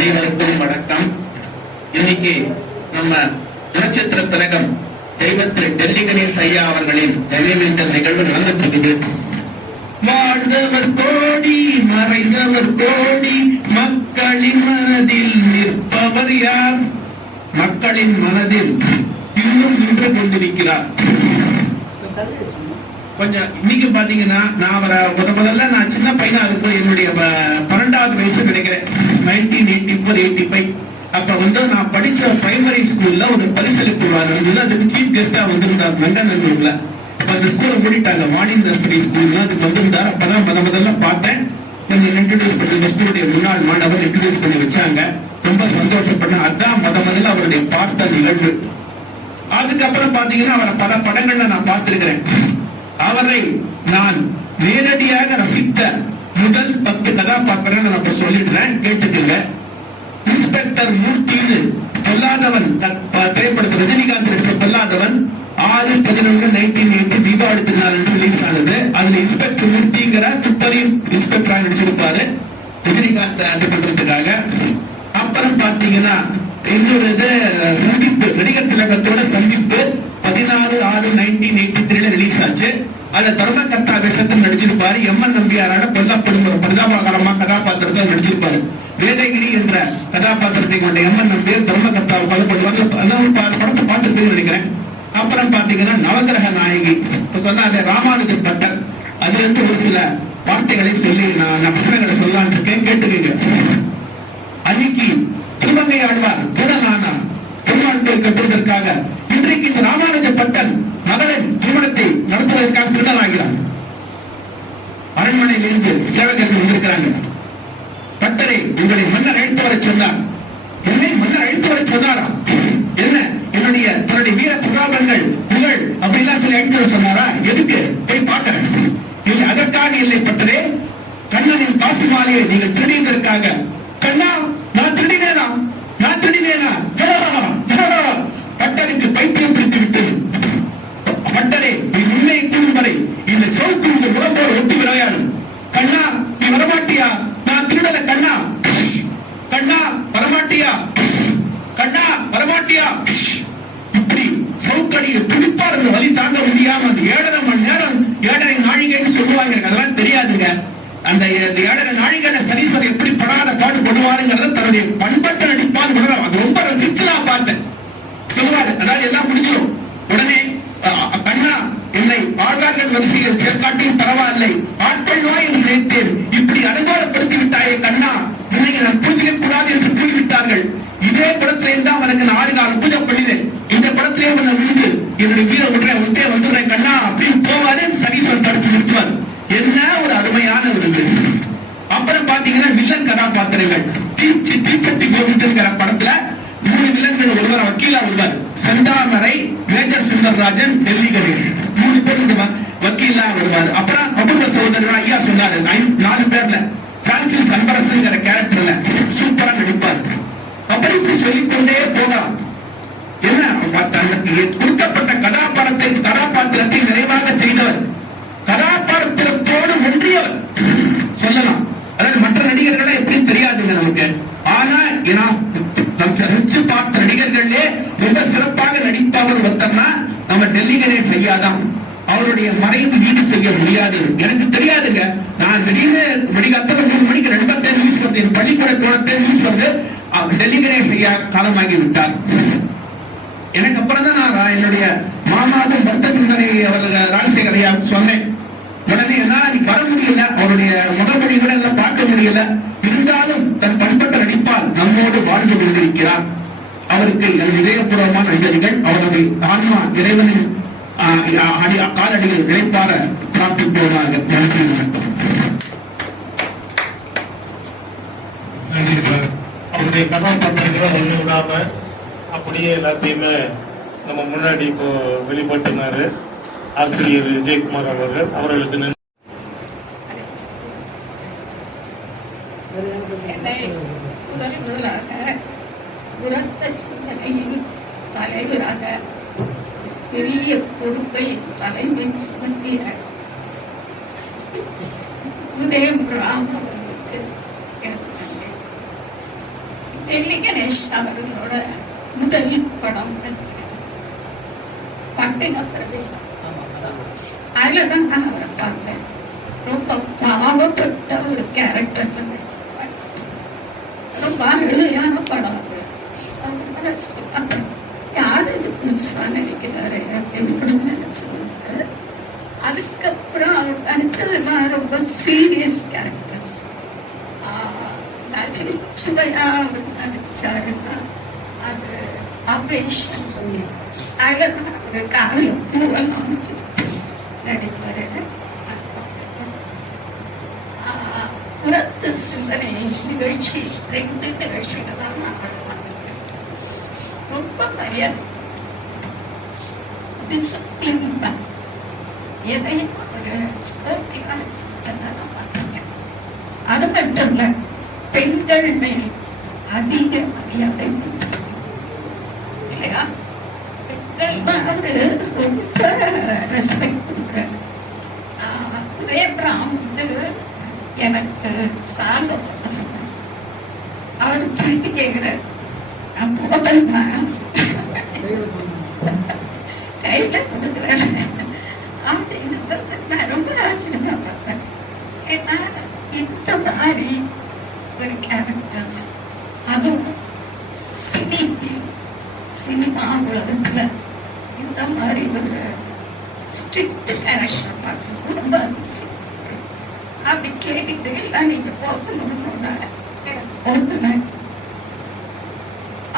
அனைவருக்கும் வணக்கம். இன்னைக்கு நம்ம நட்சத்திர திலகம் தெய்வத்திரு டெல்லி கணேஷ் ஐயா அவர்களின் நினைவேந்தல் நிகழ்வு நடந்துட்டு வாழ்ந்தவர் கோடி மறைந்தவர் கோடி மக்களின் மனதில் நிற்பவர் யார்? மக்களின் மனதில் இன்னும் நின்று கொண்டிருக்கிறார். கொஞ்சம் இன்னைக்கு பாத்தீங்கன்னா நான் முதல்ல நான் சின்ன பையனா இருக்கும், என்னுடைய 12வது வயசு நினைக்கிறேன், 1984-85. அப்ப நான் படிச்ச பிரைமரி ஸ்கூல்ல ஒரு பரிசளிப்பு விழா அதுக்கு சீஃப் கெஸ்டா வந்திருந்தார் நங்கநல்லூர்ல. அந்த ஸ்கூலை மூடிட்டாங்க, மார்னிங் நர்சரி ஸ்கூல் அதுக்கு வந்திருந்தார். அப்பதான் முதல்ல பார்த்தேன். கொஞ்சம் இன்ட்ரோடியூஸ் பண்ணி ஸ்கூலுடைய முன்னாள் மாணவர் இன்ட்ரோடியூஸ் பண்ணி வச்சாங்க. ரொம்ப சந்தோஷப்பட்டேன். அதுதான் முதல்ல அவருடைய பார்த்த நிகழ்வு. அதுக்கப்புறம் பாத்தீங்கன்னா அவரை பல படங்கள்ல நான் பார்த்திருக்கிறேன். அவரை நான் நேரடியாக ரசித்த முதல் 10 கதாபாத்திரங்கள் நான் சொல்லிடுறேன், கேட்டுக்கங்க. இன்ஸ்பெக்டர் மூர்த்தின்னு பொல்லாதவன் திரைப்படத்தில் ரஜினிகாந்த் நடிச்ச பொல்லாதவன் 6/11/1980 தீபாவளி திருநாள் ரிலீஸ் ஆனது. அதுல இன்ஸ்பெக்டர் மூர்த்திங்கிற துப்பறியும் இன்ஸ்பெக்டராக நடிச்சிருப்பாரு ரஜினிகாந்த் அது பண்றதுக்காக. அப்புறம் பாத்தீங்கன்னா இன்னொரு சந்திப்பு, நடிகர் திலகத்தோட சந்திப்பு 16/6/1983 ரிலீஸ் ஆச்சு. அதுல தர்மகர்த்தா வேஷத்தில் நடிச்சிருப்பாரு. எம்என் நம்பியாரோட கொல்லப்படும் ஒரு பரிதாபகரமா கதாபாத்திரத்தை நடிச்சிருப்பாரு. வேதகிரி என்ற கதாபாத்திரத்தை கொண்ட எம்என் நம்பியார் தர்மகர்த்தாவை கொல்லப்படுவாங்க. படத்தை பார்த்துருக்கேன்னு நினைக்கிறேன். அப்புறம் பாத்தீங்கன்னா நவகிரக நாயகி சொன்னாங்க ராமானுஜன் பட்டர். அதுல இருந்து ஒரு சில வார்த்தைகளை சொல்லி நான் பிரச்சனைகளை சொல்லலான் இருக்கேன், கேட்டுக்கீங்க. அன்னைக்கு சிவகங்கை ஆழ்வார் பூரணானா பெருமாள் கட்டுவதற்காக இன்றைக்கு இந்த ராமானுஜ பட்டன் மகளின் திருமணத்தை நடத்துவதற்காக திருடனாகிறார். அரண்மனையில் இருந்து சேவகர்கள் வந்திருக்கிறாங்க. பட்டரை உங்களை மன்னர் அழைத்து வர சொன்னார். என்னை மன்னர் அழைத்து வர சொன்னாரா? என்ன தன்னுடைய வீர பிரதாபங்கள் புகழ் அப்படிலாம் சொல்லி அழைத்து வர சொன்னாரா? எதுக்கு போய் பார்க்கிறேன். இல்லை, அதற்காக இல்லை பட்டரே. கண்ணனின் காசு மாலையை நீங்கள் திருடியதற்காக. கண்ணா, நான் திருடினேனா? நான் திருடினேனா? பட்டருக்கு பைத்தியம் பிடித்து விட்டது. பட்டரே, நீ உண்மை கூறும் வரை இந்த சோத்து இந்த உடம்போடு ஒட்டி விளையாடும். கண்ணா, நீ வரமாட்டியா? நான் திருடல. கண்ணா, கண்ணா வரமாட்டியா? கண்ணா வரமாட்டியா? இப்படி சவுக்கடியை துடிப்பார்கள். வலி தாங்க முடியாம அந்த 7.5 மணி நேரம் 7.5 நாழிகைன்னு சொல்லுவாங்க. அதெல்லாம் தெரியாதுங்க. அந்த 7.5 நாழிகையில சனீஸ்வரர் எப்படி படாத பாடு பண்ணுவாருங்கிறத தன்னுடைய பண்பட்ட நடிப்பால் உணரும். அது ரொம்ப ரசிச்சு நான் பார்த்தேன். சொல்லுவாரு, அதாவது எல்லாம் முடிஞ்சிடும். உடனே கண்ணா, என்னை ஆழ்வார்கள் வரிசையில் சேர்க்காட்டியும் பரவாயில்லை, ஆட்கொள்வா என்று நினைத்தேன். இப்படி அலங்காரப்படுத்தி விட்டாயே கண்ணா, இன்னைக்கு நான் பூஜிக்க கூடாது என்று கூறிவிட்டார்கள். இதே படத்திலேயும் தான் எனக்கு 4 நாள் பூஜை பண்ணினேன். இந்த படத்திலே உன்னை விழுந்து என்னுடைய வீர விட்டே வந்துடுறேன் கண்ணா அப்படின்னு போவாரு. சனீஸ்வரன் தடுத்து நிறுத்துவார். என்ன ஒரு அருமையான ஒரு இது. அப்புறம் பாத்தீங்கன்னா வில்லன் கதாபாத்திரங்கள். தீச்சட்டி கோவிந்தங்கிற படத்துல 3 வில்லன்கள் ஒருவர் வக்கீலா உள்ளார். செந்தாமரை, மேஜர் சுந்தரராஜன், டெல்லி கணேஷ் 3 பேர் வக்கீலா வருவார். அப்புறம் அபூர்வ சகோதரர் ஐயா சொன்னாரு 4 பேர்ல பிரான்சிஸ் அன்பரசன்கிற கேரக்டர்ல சூப்பரா நடிப்பார். அப்படி சொல்லிக்கொண்டே போகலாம். என்ன கொடுக்கப்பட்ட கதாபாத்திரத்தை நிறைவாக செய்தவர், கதாபாத்திரத்தோடு ஒன்றியவர் சொல்லலாம். அதாவது மற்ற நடிகர்களை எப்படின்னு தெரியாதுங்க நமக்கு. ஆனா பார்த்த நடிகர்களே ரொம்ப சிறப்பாக நடிப்பவர் ஒருத்தர்னா நம்ம டெல்லி கணேஷ் ஐயா தான். அவருடைய மறைவு ஈடு செய்ய முடியாது. எனக்கு தெரியாதுங்க. நான் திடீர்னு விடிகாத்தல 3 மணிக்கு 2 நியூஸ் வந்து பள்ளிக்கூட தோழத்தை நியூஸ் வந்து டெல்லி கணேஷ் ஐயா காலமாகி விட்டார். எனக்கு அப்புறம் தான் நான் என்னுடைய மாமாவும் பக்த சிந்தனை அவர்கள் ராஜசேகர் ஐயா சொன்னேன். உடனே என்னால் வர முடியல, அவருடைய முகமொழி கூட எல்லாம் பார்க்க முடியல. இருந்தாலும் தன் பண்பட்ட நடிப்பால் நம்மோடு வாழ்ந்து கொண்டிருக்கிறார். அவருக்கு என் இதயபூர்வமான அஞ்சலிகள். அவருடைய ஆன்மா இறைவனின் காலடியில் நிலைப்பார பிரார்த்திப்போமாக. நன்றி, வணக்கம். நன்றி சார். அவருடைய கதாபாத்திரங்களை ஒண்ணு விடாம அப்படியே எல்லாத்தையுமே நம்ம முன்னாடி இப்போ வெளிப்பட்டினாரு ஆசிரியர் விஜயகுமார் அவர்கள். அவர்களுக்கு நன்றி. உரத்த சிந்தனையில் தலைவராக பெரிய பொறுப்பை தலைமை சுமத்திய உதயம் ராம் அவர்களுக்கு டெல்லி கணேஷ் அவர்களோட முதல் படம் பட்டின பிரவேசம். அதுலதான் நான் அவரை பார்த்தேன். ரொம்ப பாவப்பட்ட ஒரு கேரக்டர் நடிச்சிருப்பாரு. ரொம்ப அழுகையான படம் அது. யாரு இது புதுசா நடிக்கிறாரு அப்படின்னு கூட நினைச்சிருந்தாரு. அதுக்கப்புறம் அவர் நடிச்சதெல்லாம் ரொம்ப சீரியஸ் கேரக்டர்ஸ். நகைச்சுவையா அவர் நடிச்சாருன்னா அது அபேஷன் சொல்லி அதுலதான் அவரு காலையில பூவெல்லாம் வச்சுட்டு நடிப்பாரு. புறத்து சிந்தனை நிகழ்ச்சி 2 நிகழ்ச்சியில தான் நான் பார்த்துருக்கேன். ரொம்ப மரியாதை, டிசிப்ளின் தான். எதையும் அவரு ஸ்போர்ட்டிவா நான் பார்த்துருக்கேன். அது மட்டும் இல்ல, பெண்கள் மேல் அதிக மரியாதை இல்லையா? பெண்கள் அவரு ரொம்ப ரெஸ்பெக்ட் கொடுக்குறாரு. ரேப்ராம் எனக்கு சார்ந்த சொன்னார். அவர் திருப்பி கேட்கிறார், நான் போதல்மா கையில கொடுக்குறேன் அப்படின்னு நான் ரொம்ப ஆச்சரியமா பார்த்தேன். ஏன்னா இந்த மாதிரி ஒரு கேரக்டர்ஸ், அதுவும் சினிமா உலகத்துல இந்த மாதிரி ஒரு ஸ்ட்ரிக்ட் கேரக்டர் பார்க்க ரொம்ப அதிசயம். அப்படி கேட்டுட்டு எல்லாம் நீங்க போகணும்னு போதுனேன்.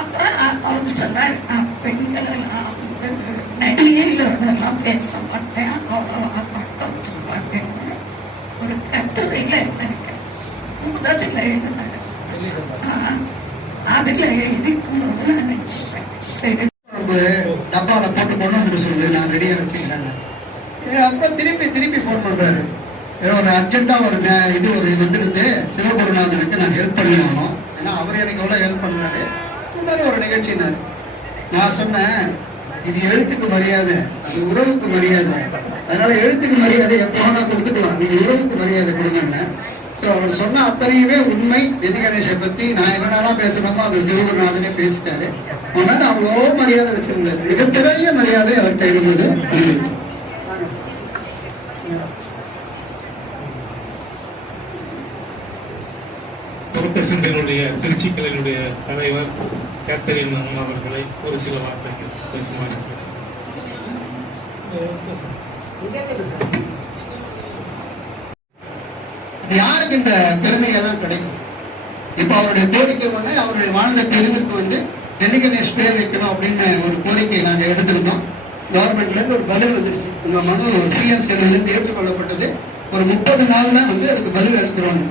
அப்புறம் அவர் சொன்னார், நான் பெண்களெல்லாம் நடிகைகளோடலாம் பேச மாட்டேன், அவ்வளோ பட்டம் சொல்ல மாட்டேன்னு ஒரு கட்டுரையில நினைக்கிறேன். முதல்ல எழுதினாரு. அதுல எழுதிக்கும்போது நான் நினைச்சிருக்கேன், சரி டப்பால போட்டு கொண்டு வந்துட்டு சொல்லு, நான் ரெடியா வச்சுக்கிறேன். அப்புறம் திருப்பி போன் பண்றாரு. ஒரு அர்ஜென்டா ஒரு இது வந்துடுது, சிவகுருநாதனுக்கு நான் ஹெல்ப் பண்ணி ஆகணும். ஏன்னா அவர் எனக்கு எவ்வளவு ஹெல்ப் பண்ணாரு. இந்த மாதிரி ஒரு நிகழ்ச்சினாரு. நான் சொன்னேன், இது எழுத்துக்கு மரியாதை, அது உறவுக்கு மரியாதை. அதனால எழுத்துக்கு மரியாதை எப்போ வேணா கொடுத்துக்கலாம், நீங்க உறவுக்கு மரியாதை கொடுங்க. சோ அவர் சொன்ன அத்தனையுமே உண்மை. டெல்லி கணேஷை பத்தி நான் என்னென்னலாம் பேசணுமோ அது சிவகுருநாதனே பேசிட்டாரு. அதனால அவ்வளோ மரியாதை வச்சிருந்தாரு. மிகப்பெரிய மரியாதை அவர்கிட்ட இருந்தது. சிந்தனுடைய திருச்சி கிளையினுடைய தலைவர் கேத்தரின் அம்மா அவர்களை ஒரு சில வார்த்தைகள் பேசுமாறு. யாருக்கு இந்த பெருமையெல்லாம் கிடைக்கும்? இப்ப அவருடைய கோரிக்கை ஒண்ணு, அவருடைய வாழ்ந்த தெருவுக்கு டெல்லி கணேஷ் பேர் வைக்கணும் அப்படின்னு ஒரு கோரிக்கை நாங்க எடுத்திருந்தோம். கவர்மெண்ட்ல இருந்து ஒரு பதில் வந்துருச்சு. உங்க மனு சிஎம் செல்லில் இருந்து ஏற்றுக்கொள்ளப்பட்டது. ஒரு 30 நாள்ல அதுக்கு பதில் அளிக்கிறோம்.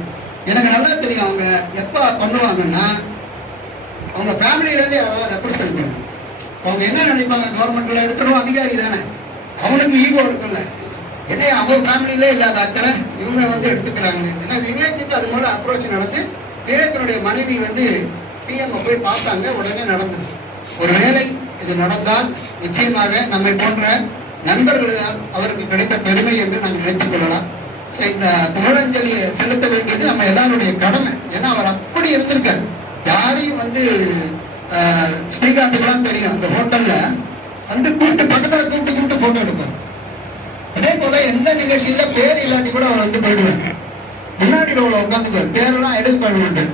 எனக்கு நல்லா தெரியும் அவங்க எப்ப பண்ணுவாங்கன்னா, அவங்க ஃபேமிலியில இருந்து யாராவது ரெப்ரசென்ட் பண்ணும். அவங்க என்ன நினைப்பாங்க, கவர்மெண்ட்ல இருக்கணும் அதிகாரி தானே, அவனுக்கு ஈகோ இருக்குல்ல, ஏன்னா அவங்க ஃபேமிலியிலே இல்லாத அக்கறை இவங்க எடுத்துக்கிறாங்க. ஏன்னா விவேக்கு அது மூலம் அப்ரோச் நடந்து விவேகனுடைய மனைவி சிஎம் போய் பார்த்தாங்க, உடனே நடந்தது. ஒருவேளை இது நடந்தால் நிச்சயமாக நம்மை போன்ற நண்பர்களால் அவருக்கு கிடைத்த பெருமை என்று நாம் நினைத்துக் கொள்ளலாம். இந்த புகழஞ்சலியை செலுத்த வேண்டியது நம்ம எல்லாருடைய கடமை. ஏன்னா அவர் அப்படி இருந்திருக்காரு. யாரையும் ஸ்ரீகாந்துக்கெல்லாம் தெரியும், அந்த ஹோட்டல்ல கூட்டு பக்கத்துல கூட்டு போட்டோ எடுப்பார். அதே போல எந்த நிகழ்ச்சியில பேர் இல்லாட்டி கூட அவர் போயிடுவார். முன்னாடி ரோல உட்காந்துக்குவார், பேரெல்லாம் எடுக்க பண்ண மாட்டார்.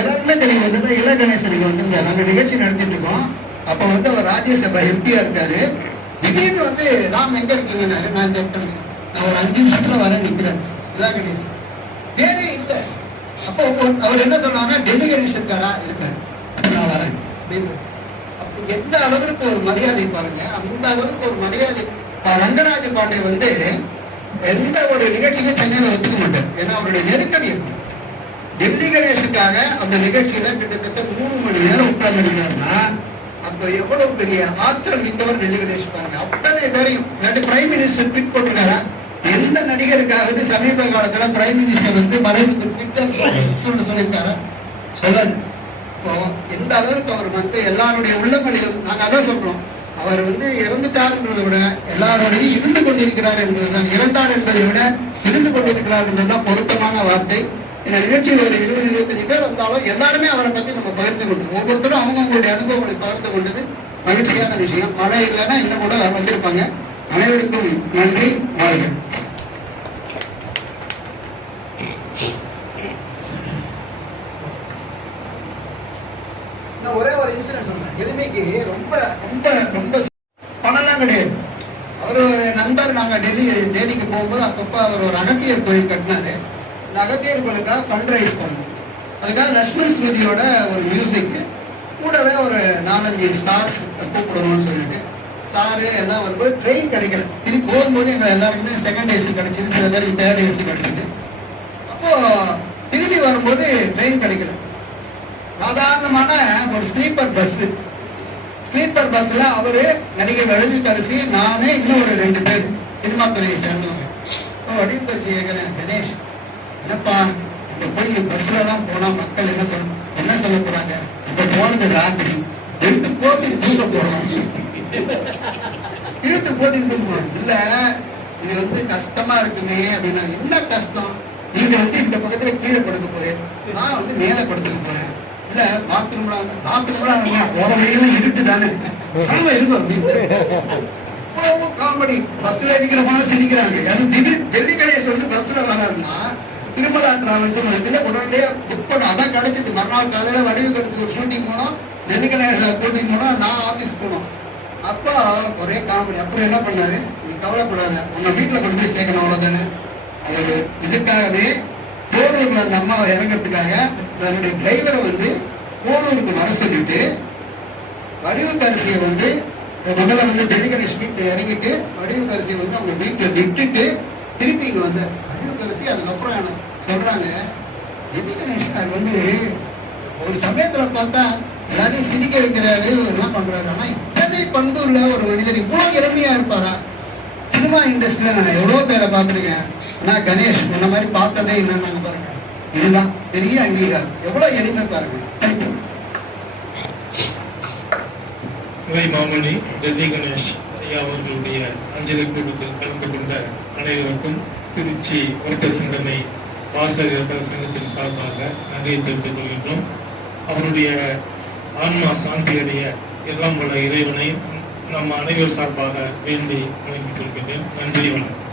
எல்லாருமே தெரியும். இள கணேசனுக்கு வந்திருந்தார். நாங்க நிகழ்ச்சி நடத்திட்டு இருக்கோம். அப்ப அவர் ராஜ்யசபா எம்பியா இருக்காரு. திடீர்னு ராம் எங்க இருக்கீங்கன்னாரு. நான் இந்த நான் ஒரு 5 நிமிஷத்துல வர நிக்கிறேன். இள கணேசன் பேரே இல்ல. அப்போ அவர் என்ன சொன்னாங்கன்னா, டெல்லி கணேஷ் இருக்காரா? இருக்காரு, நான் வரேன். எந்த அளவிற்கு ஒரு மரியாதை பாருங்க, அந்த அளவுக்கு ஒரு மரியாதை. ரங்கராஜ பாண்டே எந்த ஒரு நிகழ்ச்சியும் சென்னையில ஒத்துக்க மாட்டார். ஏன்னா அவருடைய நெருக்கடி இருக்கு. டெல்லி கணேஷுக்காக அந்த நிகழ்ச்சியில கிட்டத்தட்ட 3 மணி நேரம் உட்கார்ந்து இருந்தாருன்னா, அப்ப எவ்வளவு பெரிய ஆத்திரம் மிக்கவர் டெல்லி கணேஷ் பாருங்க. அத்தனை பேரையும் பிரைம் மினிஸ்டர் ட்வீட் போட்டிருக்காரா? எந்த நடிகருக்காவது சமீப காலத்துல பிரைம் மினிஸ்டர் மறைவுக்கு ட்விட்டர் சொல்லியிருக்காரா? சொல்லாது. இப்போ எந்த அளவுக்கு அவர் எல்லாருடைய உள்ளங்களிலும், நாங்க அதான் சொல்றோம், அவர் இறந்துட்டார்ன்றதை விட எல்லாரோடையும் இருந்து கொண்டிருக்கிறார் என்பதுதான், இறந்தார் என்பதை விட இருந்து கொண்டிருக்கிறார் என்பதுதான் பொருத்தமான வார்த்தை. இந்த நிகழ்ச்சி ஒரு 20-25 பேர் வந்தாலும் எல்லாருமே அவரை பத்தி நம்ம பகிர்ந்து கொண்டோம். ஒவ்வொருத்தரும் அவங்களுடைய அனுபவங்களை பகிர்ந்து கொண்டது மகிழ்ச்சியான விஷயம். மழை இல்லைன்னா இன்னும் கூட வந்திருப்பாங்க. அனைவருக்கும் நன்றி. வாழ்க. நான் ஒரே ஒரு இன்சிடென்ட் சொல்றேன். எளிமைக்கு ரொம்ப ரொம்ப ரொம்ப பணம்லாம் கிடையாது. அவரு நண்பர் நாங்க டெல்லிக்கு போகும்போது அப்பப்ப அவர் ஒரு அகத்தியர் கோயில் கட்டினாரு. இந்த அகத்தியர் கோயிலுக்காக ஃபண்ட் ரைஸ் பண்ணணும். அதுக்காக லட்சுமண் ஸ்மிருதியோட ஒரு மியூசிக் கூடவே ஒரு 4-5 ஸ்டார்ஸ் கூப்பிடணும்னு சொல்லிட்டு சாரு எல்லாம் வரும்போது ட்ரெயின் கிடைக்கல. திருப்பி போகும்போது எங்க எல்லாருக்குமே செகண்ட் ஏசி கிடைச்சது, சில பேருக்கு தேர்ட் ஏசி கிடைச்சது. அப்போ திரும்பி வரும்போது ட்ரெயின் கிடைக்கல. சாதாரணமான ஒரு ஸ்லீப்பர் பஸ்ல அவரு நடிகர் வடிவுக்கரசி, நானே இன்னும் ஒரு 2 பேர் சினிமா துறையை சேர்ந்தவங்க. வடிவுக்கரசி கேட்கிறேன், கணேஷ் என்னப்பா இந்த போய் பஸ்ல எல்லாம் போனா மக்கள் என்ன சொல்ல போறாங்க? இப்ப போனது ராத்திரி, எடுத்து போட்டு தூக்க போறோம், இழுத்து போட்டு தூக்கணும். இல்ல இது கஷ்டமா இருக்குமே அப்படின்னா, என்ன கஷ்டம்? நீங்க இந்த பக்கத்துல கீழே படுக்க போறேன், நான் மேல படுத்துக்க போறேன். இல்ல பாத்ரூம்லாம் போற வழியெல்லாம் இருட்டு தானே, சாம இருக்கும் அப்படின்னு காமெடி. பஸ்ல அடிக்கிறவங்க சிரிக்கிறாங்க. டெல்லி கணேஷ் பஸ்ல வராருன்னா திருமலா டிராவல்ஸ் உடனே புக் பண்ண அதான் கிடைச்சது. மறுநாள் காலையில வடிவு கிடைச்சது. ஷூட்டிங் போனோம், டெல்லி கணேஷ்ல ஷூட்டிங் போனோம், நான் ஆபீஸ் போனோம். அப்போ ஒரே காமெடி. அப்புறம் என்ன பண்ணாரு, நீ கவலைப்படாத, உங்க வீட்டுல கொண்டு போய் சேர்க்கணும், அவ்வளவுதானே. அவரு இதுக்காகவே போரூர்ல அந்த அம்மாவை இறங்கிறதுக்காக தன்னுடைய டிரைவரை போரூருக்கு வர சொல்லிட்டு வடிவுக்கரசியை முதல்ல டெல்லி கணேஷ் வீட்டுல இறங்கிட்டு வடிவுக்கரசியை அவங்க வீட்டுல விட்டுட்டு திருப்பி இங்க வந்த வடிவுக்கரசி. அதுக்கப்புறம் எனக்கு சொல்றாங்க, டெல்லி கணேஷ் சார் ஒரு சமயத்துல பார்த்தா எல்லாரையும் சிரிக்க வைக்கிறாரு, என்ன பண்றாரு. ஆனா இத்தனை பண்பு உள்ள ஒரு மனிதர் இவ்வளவு இளமையா இருப்பாரா? சினிமா இண்டஸ்ட்ரியில நான் எவ்வளவு பேரை பார்த்திருக்கேன். நான் கணேஷ் இந்த மாதிரி பார்த்ததே இல்லைன்னு பாருங்க. இதுதான் பெரிய அங்கீகாரம். எவ்வளவு எளிமை பாருங்க. மாமணி டெல்லி கணேஷ் ஐயா அவர்களுடைய அஞ்சலி கூட்டத்தில் கலந்து கொண்ட அனைவருக்கும் திருச்சி வர்க்க சங்கமை வாசகர் சங்கத்தின் சார்பாக நன்றியை தெரிவித்துக் கொள்கின்றோம். அவருடைய ஆன்மா சாந்தி அடைய எல்லாம் வல்ல இறைவனை நம் அனைவர் சார்பாக வேண்டி வழங்கிக் கொள்கிறேன். நன்றி, வணக்கம்.